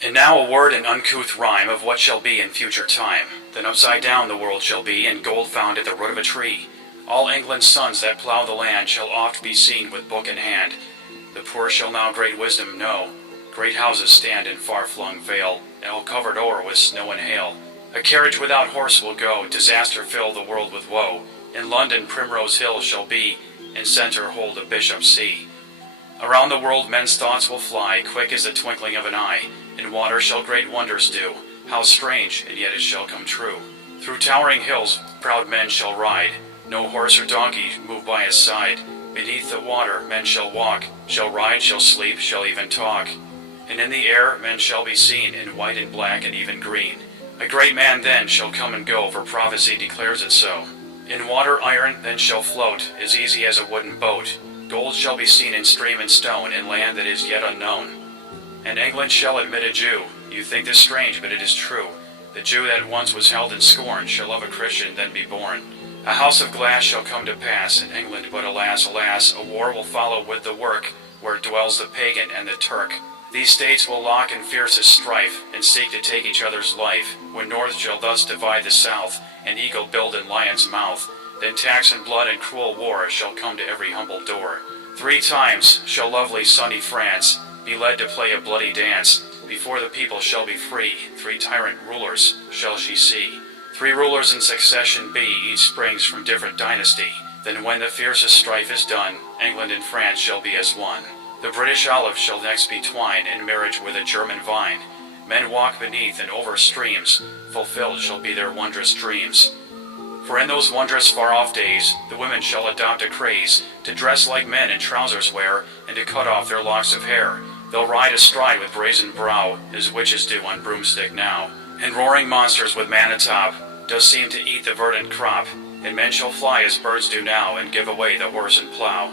And now a word in uncouth rhyme of what shall be in future time. Then upside down the world shall be, and gold found at the root of a tree. All England's sons that plough the land shall oft be seen with book in hand. The poor shall now great wisdom know. Great houses stand in far-flung vale, all covered o'er with snow and hail. A carriage without horse will go, disaster fill the world with woe. In London Primrose Hill shall be, in centre hold a bishop's see. Around the world men's thoughts will fly, quick as the twinkling of an eye. In water shall great wonders do, how strange, and yet it shall come true. Through towering hills proud men shall ride, no horse or donkey move by his side. Beneath the water men shall walk, shall ride, shall sleep, shall even talk. And in the air men shall be seen, in white and black and even green. A great man then shall come and go, for prophecy declares it so. In water iron then shall float, as easy as a wooden boat. Gold shall be seen in stream and stone, in land that is yet unknown. And England shall admit a Jew. You think this strange, but it is true. The Jew that once was held in scorn shall of a Christian then be born. A house of glass shall come to pass in England, but alas, alas, a war will follow with the work, where dwells the pagan and the Turk. These states will lock in fiercest strife, and seek to take each other's life, when North shall thus divide the South, and eagle build in lion's mouth. Then tax and blood and cruel war shall come to every humble door. 3 times shall lovely sunny France be led to play a bloody dance. Before the people shall be free, 3 tyrant rulers shall she see. 3 rulers in succession be, each springs from different dynasty. Then when the fiercest strife is done, England and France shall be as one. The British olive shall next be twined in marriage with a German vine. Men walk beneath and over streams, fulfilled shall be their wondrous dreams. For in those wondrous far-off days, the women shall adopt a craze to dress like men in trousers wear, and to cut off their locks of hair. They'll ride astride with brazen brow, as witches do on broomstick now. And roaring monsters with man atop, does seem to eat the verdant crop. And men shall fly as birds do now, and give away the horse and plow.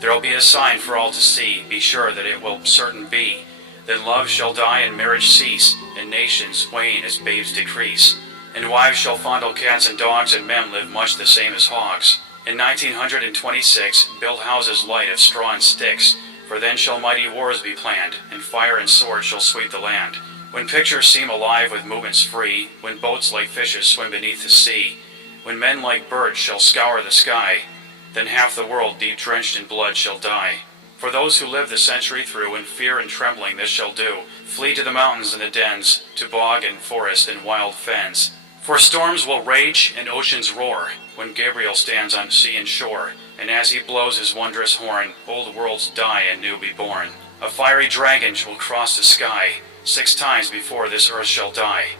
There'll be a sign for all to see, be sure that it will certain be. Then love shall die and marriage cease, and nations wane as babes decrease. And wives shall fondle cats and dogs, and men live much the same as hogs. In 1926, build houses light of straw and sticks, for then shall mighty wars be planned, and fire and sword shall sweep the land. When pictures seem alive with movements free, when boats like fishes swim beneath the sea, when men like birds shall scour the sky, then half the world deep drenched in blood shall die. For those who live the century through, in fear and trembling this shall do, flee to the mountains and the dens, to bog and forest and wild fens. For storms will rage and oceans roar, when Gabriel stands on sea and shore, and as he blows his wondrous horn, old worlds die and new be born. A fiery dragon will cross the sky, 6 times before this earth shall die.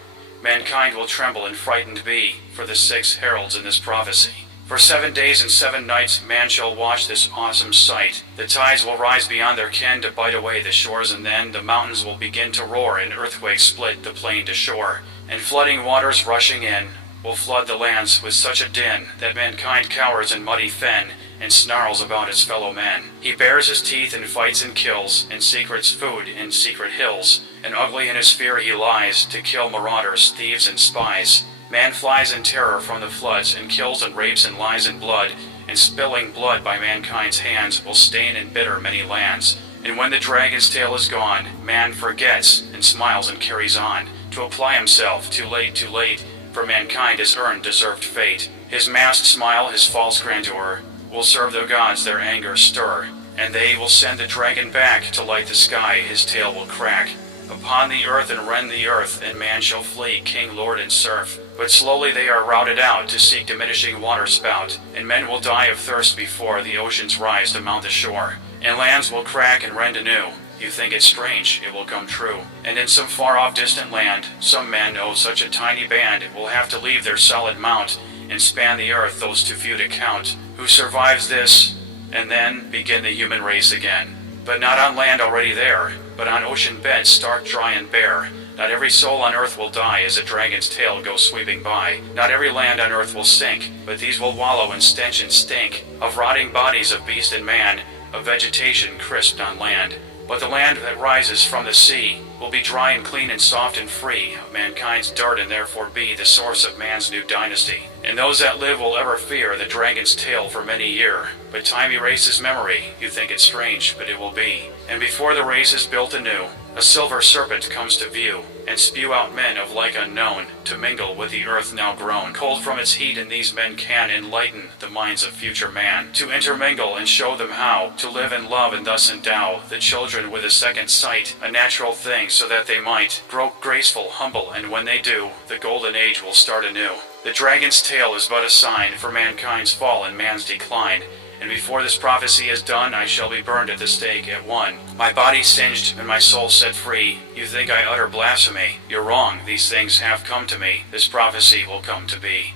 Mankind will tremble and frightened be, for the 6 heralds in this prophecy. For 7 days and 7 nights man shall watch this awesome sight. The tides will rise beyond their ken to bite away the shores, and then the mountains will begin to roar, and earthquakes split the plain to shore. And flooding waters rushing in will flood the lands with such a din that mankind cowers in muddy fen and snarls about its fellow men. He bares his teeth and fights and kills, and secrets food in secret hills. And ugly in his fear he lies, to kill marauders, thieves, and spies. Man flies in terror from the floods, and kills and rapes and lies in blood, and spilling blood by mankind's hands will stain and bitter many lands. And when the dragon's tail is gone, man forgets, and smiles and carries on, to apply himself, too late, for mankind has earned deserved fate. His masked smile, his false grandeur, will serve the gods their anger stir, and they will send the dragon back to light the sky, his tail will crack upon the earth and rend the earth, and man shall flee, king, lord, and serf. But slowly they are routed out to seek diminishing water spout, and men will die of thirst before the oceans rise to mount the shore, and lands will crack and rend anew. You think it strange, it will come true. And in some far-off distant land, some men, oh such a tiny band, will have to leave their solid mount, and span the earth, those too few to count. Who survives this, and then begin the human race again. But not on land already there, but on ocean beds stark, dry, and bare. Not every soul on earth will die as a dragon's tail goes sweeping by. Not every land on earth will sink, but these will wallow in stench and stink, of rotting bodies of beast and man, of vegetation crisped on land. But the land that rises from the sea will be dry and clean and soft and free of mankind's dirt, and therefore be the source of man's new dynasty. And those that live will ever fear the dragon's tail for many year, But time erases memory. You think it strange, but it will be. And before the race is built anew, a silver serpent comes to view, and spew out men of like unknown, to mingle with the earth now grown. Cold from its heat, and these men can enlighten the minds of future man, to intermingle and show them how to live and love, and thus endow the children with a second sight, a natural thing, so that they might grow graceful, humble, and when they do, the golden age will start anew. The dragon's tail is but a sign for mankind's fall and man's decline. And before this prophecy is done, I shall be burned at the stake at one. My body singed and my soul set free. You think I utter blasphemy? You're wrong, these things have come to me. This prophecy will come to be.